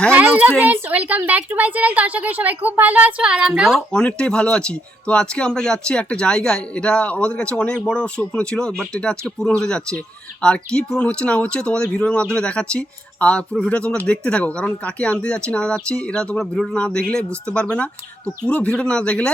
Hello friends welcome back to my channel তো আশা করি সবাই খুব ভালো আছো আর আমরা অনেকটাই ভালো আছি। তো আজকে আমরা যাচ্ছি একটা জায়গায়। এটা আমাদের কাছে অনেক বড় স্বপ্ন ছিল বাট এটা আজকে পূরণ হতে যাচ্ছে। আর কি পূরণ হচ্ছে না হচ্ছে তোমাদের ভিডিওর মাধ্যমে দেখাচ্ছি। আর পুরো ভিডিওটা তোমরা দেখতে থাকো কারণ কাকে আনতে যাচ্ছি না যাচ্ছি এটা তোমরা ভিডিওটা না দেখলে বুঝতে পারবে না। তো পুরো ভিডিওটা না দেখলে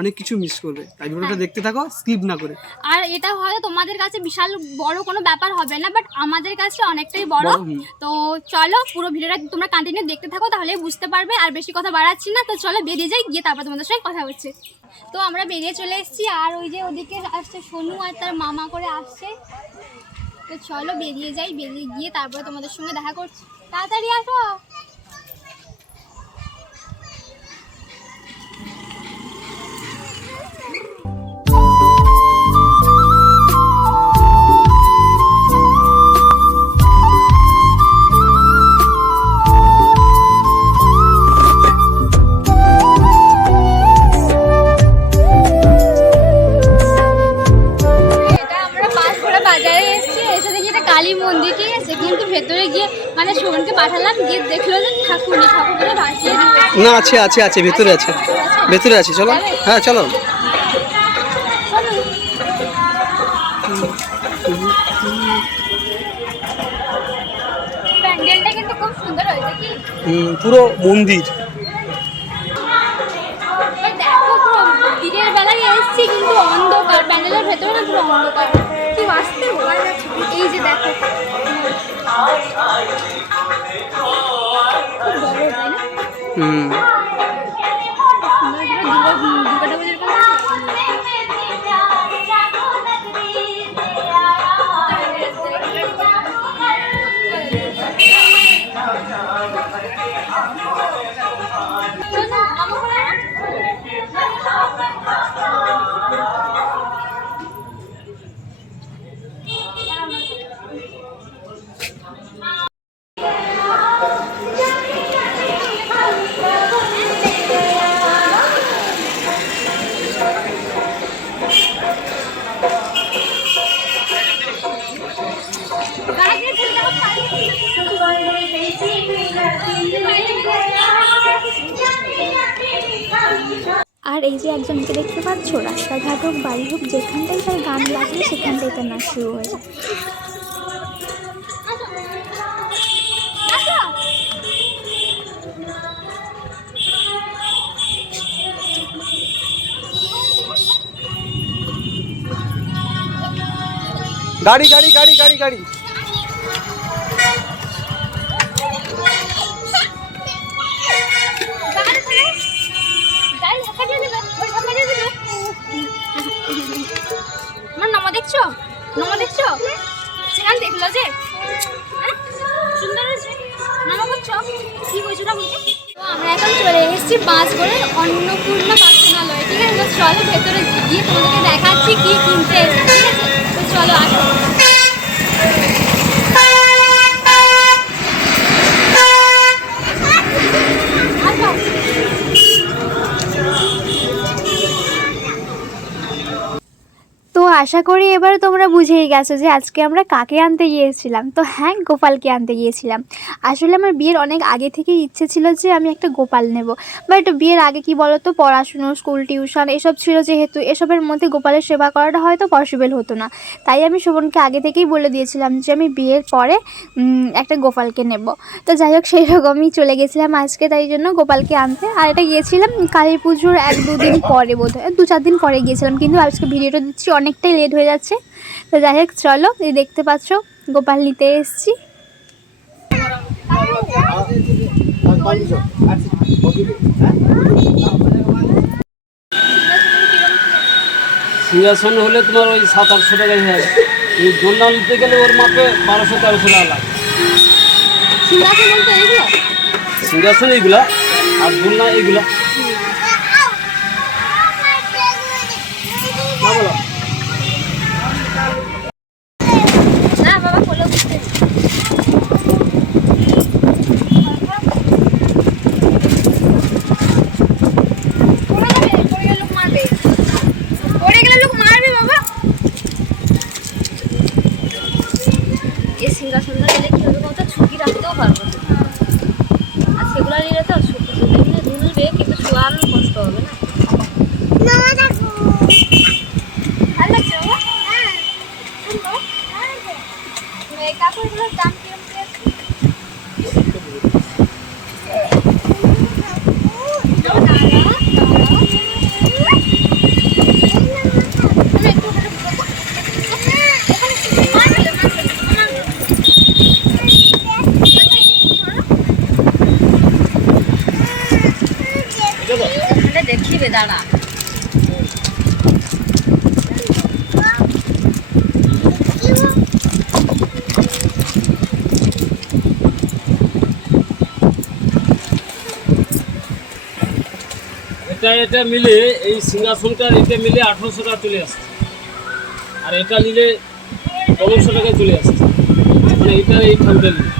অনেক কিছু মিস করবে। তাই ভিডিওটা দেখতে থাকো স্কিপ না করে। আর এটা হয়তো তোমাদের কাছে বিশাল বড় কোনো ব্যাপার হবে না বাট আমাদের কাছে অনেকটাই বড়। বড়, তো চলো পুরো ভিডিওটা তোমরা কন্টিনিউ দেখতে থাকো তাহলে বুঝতে পারবে আর বেশি কথা বাড়াচ্ছি না। তো চলো বেরিয়ে যাই গিয়ে তারপর তোমাদের সঙ্গে কথা হচ্ছে। তো আমরা বেরিয়ে চলে এসেছি আর ওই যে ওদিকে আসছে সোনু আর তার মামা করে আসছে। তো চলো বেরিয়ে যাই বেরিয়ে গিয়ে তারপরে তোমাদের সঙ্গে দেখা করছি। তাড়াতাড়ি আসো। মানে শোভনকে পাঠালাম গিয়ে দেখল যে ঠাকুর নেই ঠাকুর বলে ভাসিয়ে না আছে আছে আছে ভেতরে আছে। ভেতরে আছে চলো। হ্যাঁ চলো। প্যান্ডেলটা কিন্তু খুব সুন্দর হয়েছে কি? পুরো মন্দির। দিনের বেলায় এসেছি কিন্তু অন্ধকার। প্যান্ডেলের ভেতরে না পুরো অন্ধকার। কি আসতে এই যে দেখো। হুম আর এই যে একজনকে দেখতে পাচ্ছ রাস্তাঘাট হোক, বাড়ি হোক যেখানটাই তার গান লাগলে সেখানটাই তার নাচ শুরু হয়ে যায়। গাড়ি গাড়ি গাড়ি গাড়ি গাড়ি। আশা করি এবার তোমরা বুঝেই গেছো যে আজকে আমরা কাকে আনতে গিয়েছিলাম। তো হ্যাঁ গোপালকে আনতে গিয়েছিলাম। আসলে আমার বিয়ের অনেক আগে থেকেই ইচ্ছে ছিল যে আমি একটা গোপাল নেব। বাট বিয়ের আগে কি বলো তো পড়াশুনো, স্কুল, টিউশন এসব ছিল যেহেতু এসবের মধ্যে গোপালের সেবা করাটা হয়তো পসিবল হতো না। তাই আমি শোভনকে আগে থেকেই বলে দিয়েছিলাম যে আমি বিয়ের পরে একটা গোপালকে নেব। তো যাই হোক সেই রকমই চলে গেছিলাম আজকে, তাই জন্য গোপালকে আনতে। আর এটা গিয়েছিলাম কালী পুজোর এক দুদিন পরে বোধ হয় দু চার দিন পরে গিয়েছিলাম। কিন্তু আজকে ভিডিওটা দিচ্ছি অনেকটাই লেট হয়ে যাচ্ছে। তো যাই হোক চলো এই দেখতে পাচ্ছ গোপাল নিতে এসেছি। সিংহাসন হলে তোমার ওই সাত আটশো টাকায় হয়ে। যাবে এই দোলনা নিতে গেলে ওর মাপে বারোশো তেরোশো টাকা লাগে। সিংহাসন এইগুলা আর দোলনা এইগুলা। সিংহাসনটা নিলে কি হবে কত ঝুঁকি রাখতেও পারব না। সেগুলো নিলে তো ঝুঁকি তুলে নিলে ঝুলবে, কিন্তু শোয়ানো কষ্ট হবে না। এই কাপড়গুলোর দাম কীরকম রয়েছে? দাঁড়া, দাঁড়া। আমি একটু ওখানে বসবো। এখানে মার ফেলে, মার ফেলে, মার ফেলে। ওখানে দেখিবে দাঁড়া। এটা এটা মিলে এই সিংহাসনটা এটা মিলে আঠারোশো টাকা চলে আসছে। আর এটা নিলে পনেরোশো টাকায় চলে আসছে। মানে এটা এই ঠান্ডা নিলে।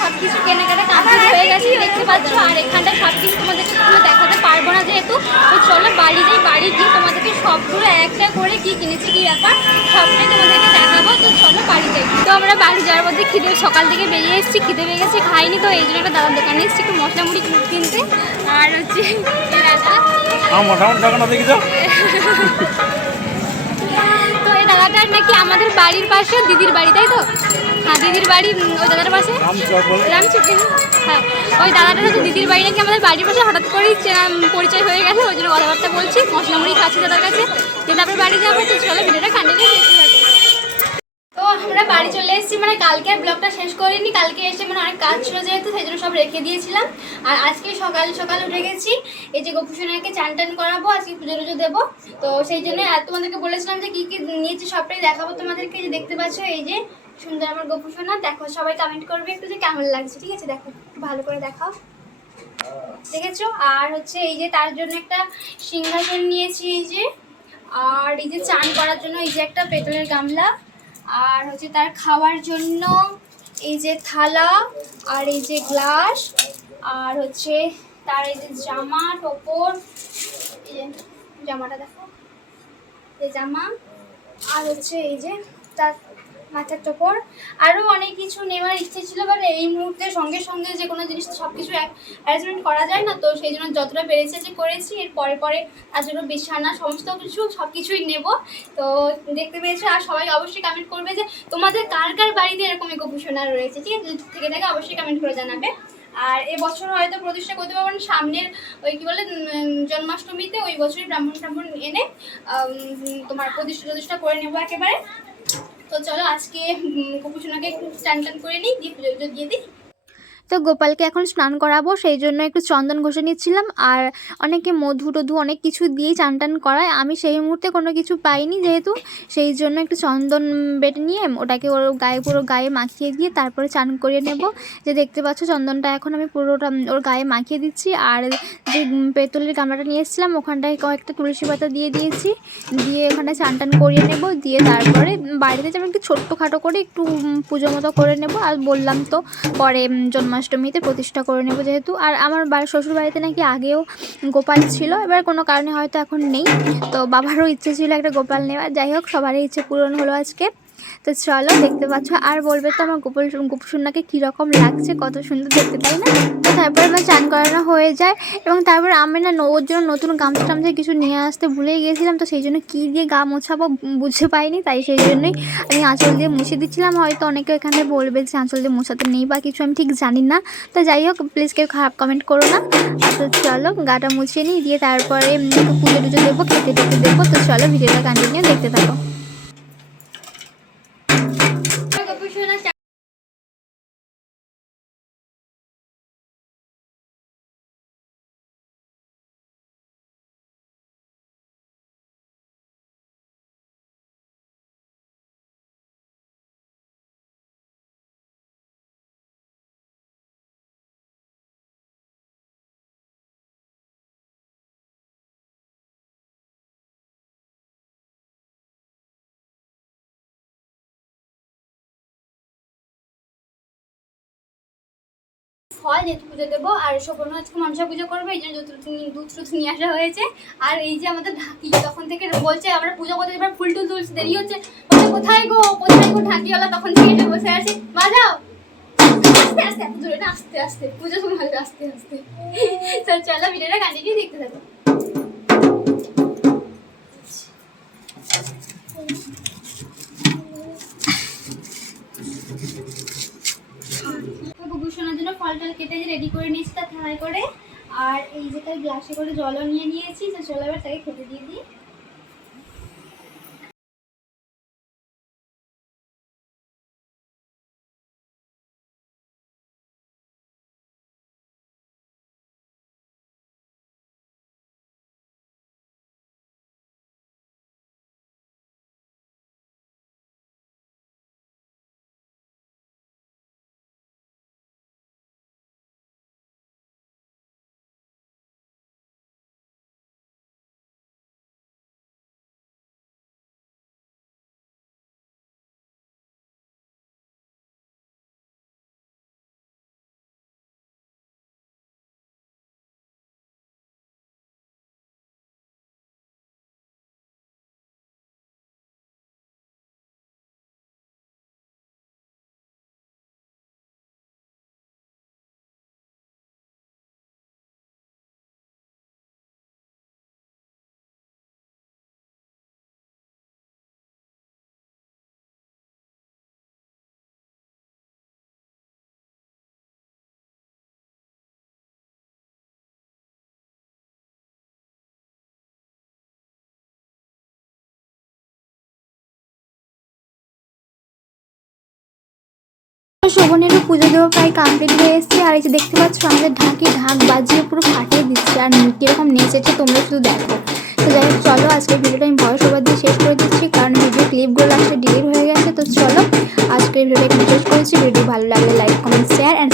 সব কিছু কেনাকাটা হয়ে গেছে দেখতে পাচ্ছ আর এখানটা সব কিছু তোমাদেরকে পুরো দেখাতে পারব না যেহেতু। তো চলো বাড়ি যাই বাড়ি গিয়ে তোমাদেরকে সবগুলো একটা করে কি কিনেছি কি ব্যাপার সবটাই তোমাদেরকে দেখাবো। তো চলো বাড়ি যাই। তো আমরা বাড়ি যাওয়ার মধ্যে খিদে সকাল থেকে বেরিয়ে এসেছি খিদে পেয়ে গেছে খাইনি তো এই জন্য একটা দাদার দোকানে এসেছি একটু মশলা মুড়ি কিনতে। আর হচ্ছে দেখি তো। এই দাদাটার নাকি আমাদের বাড়ির পাশে দিদির বাড়ি তাই তো? হ্যাঁ দিদির বাড়ি ওই দাদার পাশে? রামচুকি হ্যাঁ ওই দাদাটার হচ্ছে দিদির বাড়ি নাকি আমাদের বাড়ির পাশে হঠাৎ করেই পরিচয় হয়ে গেছে ওই জন্য কথাবার্তা বলছি। মশলা মুড়ি খাচ্ছি দাদার কাছে। যে তারপরে বাড়ি যাব, তো চলো ভিডিওটা দেখতে তো আমরা বাড়ি চলে এসেছি। মানে কালকে ব্লগটা শেষ করিনি। কালকে এসে মানে অনেক কাজ ছিল যেহেতু, সেই জন্য সব রেখে দিয়েছিলাম। আর আজকে সকাল সকাল উঠে গেছি। এই যে গোপুসোনাকে চান টান করাবো, আজকে পুজো টুজো দেবো। তো সেই জন্য তোমাদেরকে বলেছিলাম যে কী কী নিয়েছি সবটাই দেখাবো তোমাদেরকে। যে দেখতে পাচ্ছ, এই যে সুন্দর আমার গোপুসোনা দেখো সবাই কমেন্ট করবে একটু যে কেমন লাগছে, ঠিক আছে? দেখো, একটু ভালো করে দেখাও। দেখেছ? আর হচ্ছে এই যে তার জন্য একটা সিংহাসন নিয়েছি এই যে, আর এই যে চান করার জন্য এই যে একটা পেতলের গামলা, আর হচ্ছে তার খাওয়ার জন্য এই যে থালা, আর এই যে গ্লাস, আর হচ্ছে তার এই যে জামা, টোপর, এই যে জামাটা দেখো, এই জামা, আর হচ্ছে এই যে তার মাথার টোপর আরও অনেক কিছু নেওয়ার ইচ্ছে ছিল বাট এই মুহূর্তে সঙ্গে সঙ্গে যে কোনো জিনিস সব কিছু অ্যারেঞ্জমেন্ট করা যায় না, তো সেই জন্য যতটা পেরেছে যে করেছি, এর পরে পরে তার জন্য বিছানা, সমস্ত কিছু সব কিছুই নেব। তো দেখতে পেয়েছ, আর সবাই অবশ্যই কমেন্ট করবে যে তোমাদের কার কার বাড়িতে এরকম একভূষণা রয়েছে, ঠিক আছে? থেকে থেকে অবশ্যই কমেন্ট করে জানাবে। আর এবছর হয়তো প্রতিষ্ঠা করতে পারব না, সামনের ওই কী বলে জন্মাষ্টমীতে ওই বছরই ব্রাহ্মণ ব্রাহ্মণ এনে তোমার প্রতিষ্ঠা প্রতিষ্ঠা করে নেব একেবারে। তো চলো আজকে গোপুসোনাকে একটু স্ট্যান্ড করে নিই দিয়ে পুজো দিয়ে দিই। তো গোপালকে এখন স্নান করাবো সেই জন্য একটু চন্দন ঘষে নিচ্ছিলাম। আর অনেকে মধু টধু অনেক কিছু দিয়েই চান টান করায়। আমি সেই মুহূর্তে কোনো কিছু পাইনি যেহেতু সেই জন্য একটু চন্দন বেটে নিয়ে ওটাকে ওর গায়ে পুরো গায়ে মাখিয়ে দিয়ে তারপরে চান করিয়ে নেব। যে দেখতে পাচ্ছ চন্দনটা এখন আমি পুরোটা ওর গায়ে মাখিয়ে দিচ্ছি। আর যে পেতলের গামলাটা নিয়ে এসেছিলাম ওখানটায় কয়েকটা তুলসী পাতা দিয়ে দিয়েছি। দিয়ে ওখানে চান টান করিয়ে নেব। দিয়ে তারপরে বাড়িতে যেমন একটু ছোট্টখাটো করে একটু পুজো মতো করে নেব। আর বললাম তো পরে উম, জন্মাষ্টমীতে প্রতিষ্ঠা করে নেব যেহেতু। আর আমার বাড়ির শ্বশুর বাড়িতে নাকি আগেও গোপাল ছিল, এবার কোনো কারণে হয়তো এখন নেই। তো বাবারও ইচ্ছে ছিল একটা গোপাল নেওয়ার। যাই হোক, সবারই ইচ্ছে পূরণ হলো আজকে। তো চলো দেখতে পাচ্ছ, আর বলবে তো আমার গোপাল গোপসুন্নাকে কীরকম লাগছে, কত সুন্দর দেখতে, তাই না? তো তারপরে আমার চান করানো হয়ে যায়, এবং তারপর আমি না ওর জন্য নতুন গামছা টামছা কিছু নিয়ে আসতে ভুলেই গিয়েছিলাম, তো সেই জন্য কী দিয়ে গা মোছাবো বুঝতে পাইনি, তাই সেই জন্যই আমি আঁচল দিয়ে মুছে দিচ্ছিলাম। হয়তো অনেকে এখানে বলবে যে আঁচল দিয়ে মোছাতে নেই বা কিছু, আমি ঠিক জানি না। তো যাই হোক প্লিজ কেউ খারাপ কমেন্ট করো না। তো চলো গাটা মুছিয়ে নিই, দিয়ে তারপরে পুজো টুজো দেবো, খেতে টেতে দেবো। তো চলো ভিডিওটা কন্টিনিউ দেখতে থাকো। ফল, যেহেতু পুজো দেবো, আর শোভন আজকে মনসা পুজো করবে, এই জন্য দুধ টুধ নিয়ে আসা হয়েছে। আর এই যে আমাদের ঢাকি তখন থেকে বলছে, আমরা পুজো করতে এবার ফুল টুল তুলছি, দেরি হচ্ছে। কোথায় গো? কোথায় গো ঢাকিওয়ালা? তখন থেকে এটা বসে আছে। বাজাও আস্তে আস্তে এত জোরে না আস্তে আস্তে, পুজো সময় হবে আস্তে আস্তে। চল চলো, ভিডিওটা কন্টিনিউ দেখতে থাকো। জন্য যে কেটে রেডি করে নিয়েছি তা থানায় করে। আর এই যে তার গ্লাসে করে জলও নিয়ে নিয়েছি, তো চলো এবার তাকে খেতে দিয়ে দিই। শোভনেরও পুজো দেওয়া প্রায় কমপ্লিট হয়ে এসছে। আর এই যে দেখতে পাচ্ছ, আমাদের ঢাকি ঢাক বাজিয়ে পুরো ফাটিয়ে দিচ্ছে। আর কীরকম নেচেছে, তোমরা শুধু দেখো। তো যাই হোক, চলো, আজকের ভিডিওটা আমি বয়স সবার দিয়ে শেষ করে দিচ্ছি, কারণ ভিডিও ক্লিপগুলো আসলে ডিলিট হয়ে গেছে। তো চলো, আজকের ভিডিওটা শেষ করেছি। ভিডিও ভালো লাগলে লাইক কমেন্ট শেয়ার অ্যান্ড